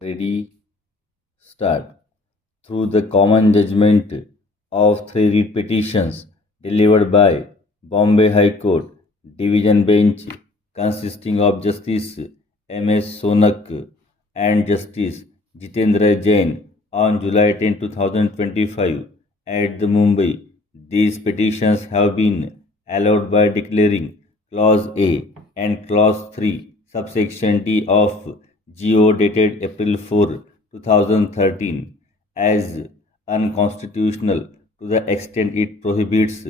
Ready, start. Through the common judgment of three read petitions delivered by Bombay High Court Division Bench consisting of Justice M.S. Sonak and Justice Jitendra Jain on July 10, 2025 at the Mumbai. These petitions have been allowed by declaring Clause A and Clause 3, subsection D of GO dated April 4, 2013 as unconstitutional to the extent it prohibits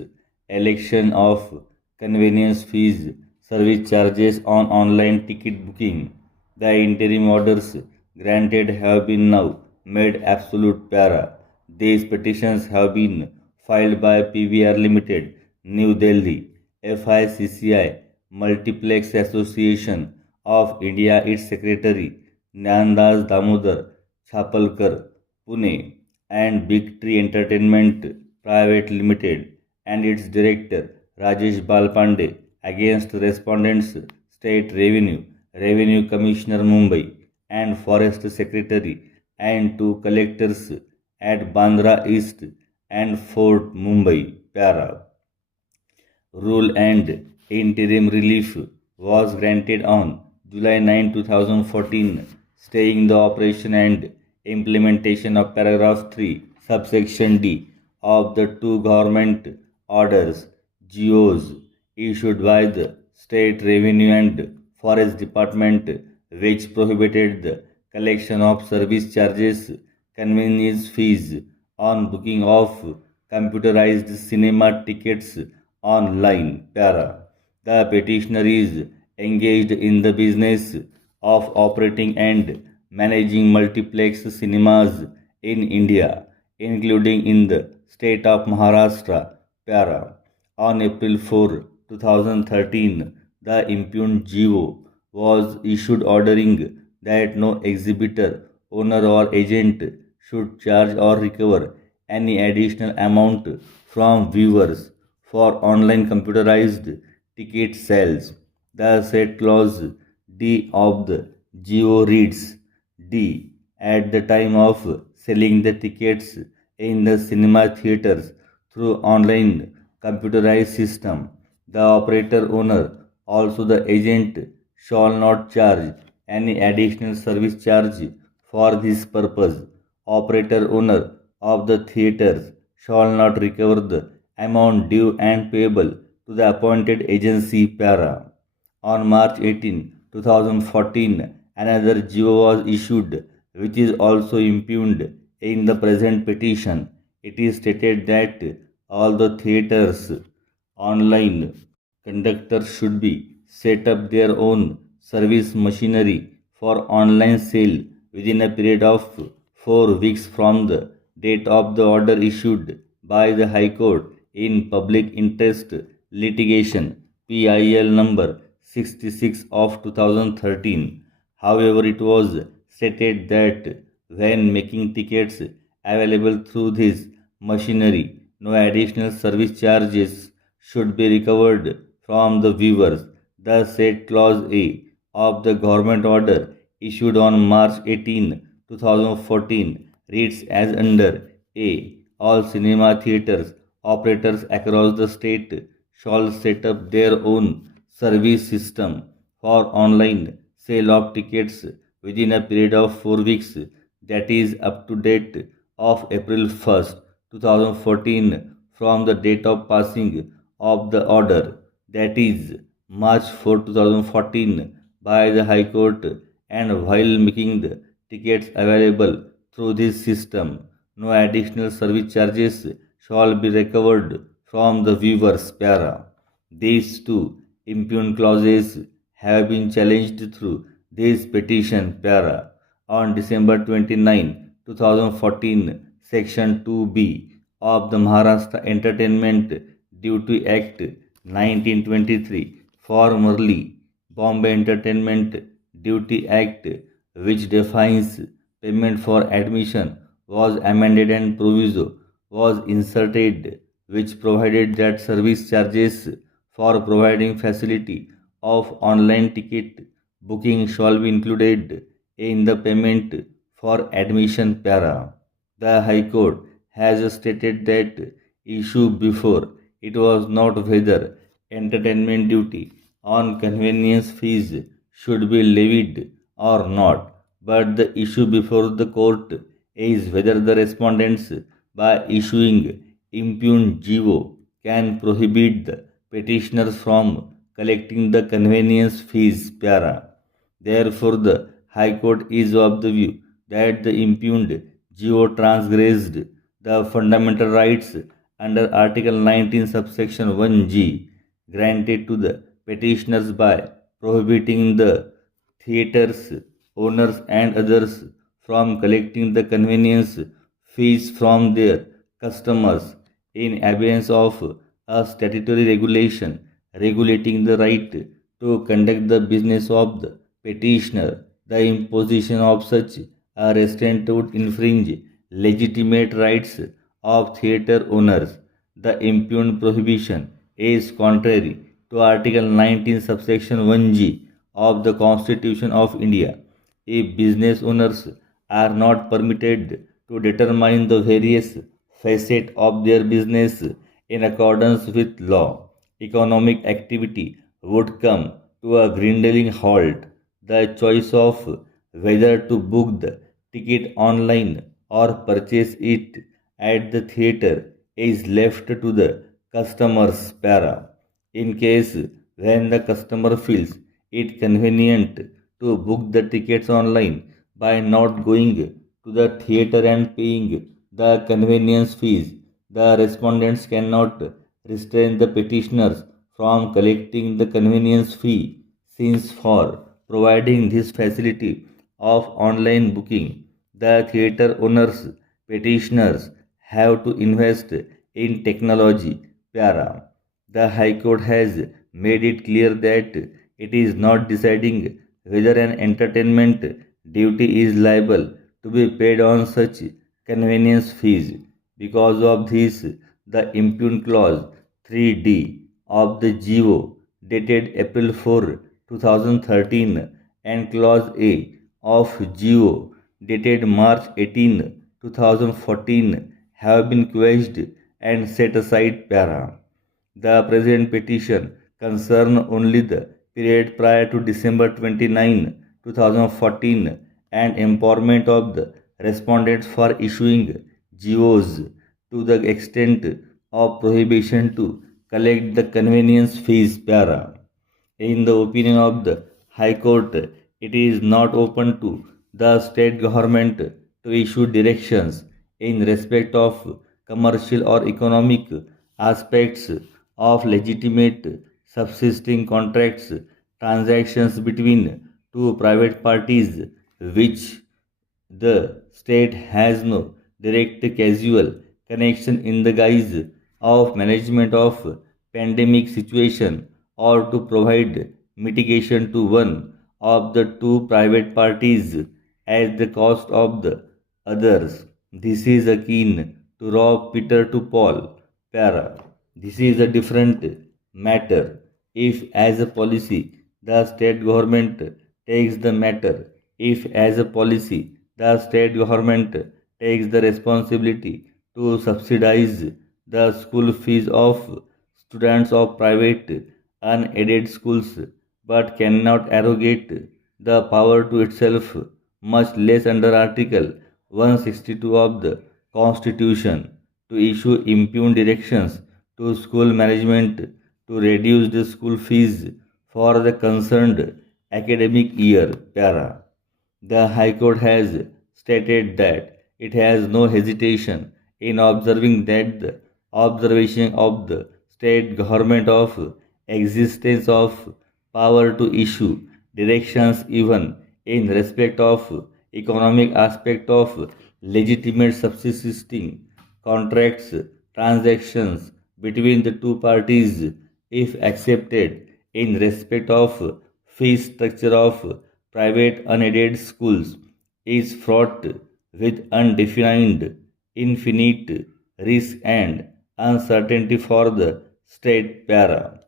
election of convenience fees, service charges on online ticket booking. The interim orders granted have been now made absolute para. These petitions have been filed by PVR Limited, New Delhi, FICCI, Multiplex Association of India, its secretary Nyandas Damodar Chapalkar, Pune, and Big Tree Entertainment Private Limited and its director Rajesh Balpande against respondents State Revenue Commissioner Mumbai, and Forest Secretary and two collectors at Bandra East and Fort Mumbai. Para. Rule and interim relief was granted on July 9, 2014, staying the operation and implementation of paragraph 3, subsection D of the two government orders GOs issued by the State Revenue and Forest Department, which prohibited the collection of service charges, convenience fees on booking of computerized cinema tickets online. Para. The petitioner is engaged in the business of operating and managing multiplex cinemas in India, including in the state of Maharashtra. Para. On April 4, 2013, the impugned GO was issued ordering that no exhibitor, owner, or agent should charge or recover any additional amount from viewers for online computerized ticket sales. The said clause D of the GO reads D. At the time of selling the tickets in the cinema theaters through online computerized system, the operator owner, also the agent, shall not charge any additional service charge for this purpose. Operator owner of the theaters shall not recover the amount due and payable to the appointed agency. Para. On March 18, 2014, another GO was issued, which is also impugned in the present petition. It is stated that all the theaters online conductors should be set up their own service machinery for online sale within a period of 4 weeks from the date of the order issued by the High Court in public interest litigation PIL number 66 of 2013. However, it was stated that when making tickets available through this machinery, no additional service charges should be recovered from the viewers. The said clause A of the government order issued on March 18, 2014 reads as under A. All cinema theaters operators across the state shall set up their own service system for online sale of tickets within a period of 4 weeks, that is up to date of April 1st, 2014 from the date of passing of the order, that is March 4, 2014 by the High Court, and while making the tickets available through this system, no additional service charges shall be recovered from the viewers. Para. These two impugned clauses have been challenged through this petition. Para. On December 29, 2014, Section 2B of the Maharashtra Entertainment Duty Act 1923, formerly Bombay Entertainment Duty Act, which defines payment for admission, was amended and proviso was inserted which provided that service charges for providing facility of online ticket booking shall be included in the payment for admission para. The High Court has stated that issue before it was not whether entertainment duty on convenience fees should be levied or not, but the issue before the court is whether the respondents, by issuing impugned GO, can prohibit the petitioners from collecting the convenience fees para. Therefore, the High Court is of the view that the impugned GO transgressed the fundamental rights under Article 19, subsection 1G, granted to the petitioners by prohibiting the theatres, owners, and others from collecting the convenience fees from their customers in absence of a statutory regulation regulating the right to conduct the business of the petitioner. The imposition of such a restraint would infringe legitimate rights of theatre owners. The impugned prohibition is contrary to Article 19, subsection 1G of the Constitution of India. If business owners are not permitted to determine the various facets of their business in accordance with law, economic activity would come to a grinding halt. The choice of whether to book the ticket online or purchase it at the theatre is left to the customer's para. In case when the customer feels it convenient to book the tickets online by not going to the theatre and paying the convenience fees, the respondents cannot restrain the petitioners from collecting the convenience fee, since for providing this facility of online booking, the theatre owners petitioners have to invest in technology para. The High Court has made it clear that it is not deciding whether an entertainment duty is liable to be paid on such convenience fees. Because of this, the impugned clause 3D of the GO dated April 4, 2013 and clause A of GO dated March 18, 2014 have been quashed and set aside para. The present petition concerns only the period prior to December 29, 2014 and empowerment of the respondents for issuing GOs to the extent of prohibition to collect the convenience fees para. In the opinion of the High Court, it is not open to the state government to issue directions in respect of commercial or economic aspects of legitimate subsisting contracts, transactions between two private parties, which the state has no direct causal connection in the guise of management of pandemic situation or to provide mitigation to one of the two private parties at the cost of the others. This is akin to rob Peter to Paul. Para. This is a different matter. If, as a policy, the state government takes the matter, if, as a policy, the state government takes the responsibility to subsidize the school fees of students of private unaided schools but cannot arrogate the power to itself, much less under Article 162 of the Constitution, to issue impugned directions to school management to reduce the school fees for the concerned academic year. Para. The High Court has stated that it has no hesitation in observing that the observation of the state government of existence of power to issue directions even in respect of economic aspect of legitimate subsisting contracts transactions between the two parties, if accepted in respect of fee structure of private unaided schools, is fraught with undefined infinite risk and uncertainty for the state para.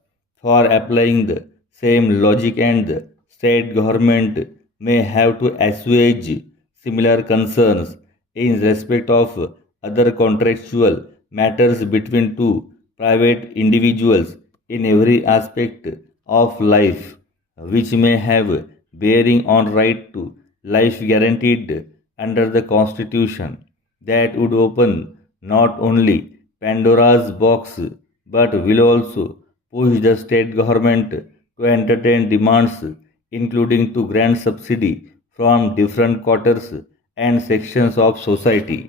For applying the same logic, and the state government may have to assuage similar concerns in respect of other contractual matters between two private individuals in every aspect of life, which may have bearing on right to life guaranteed under the Constitution, that would open not only Pandora's box but will also push the state government to entertain demands including to grant subsidy from different quarters and sections of society.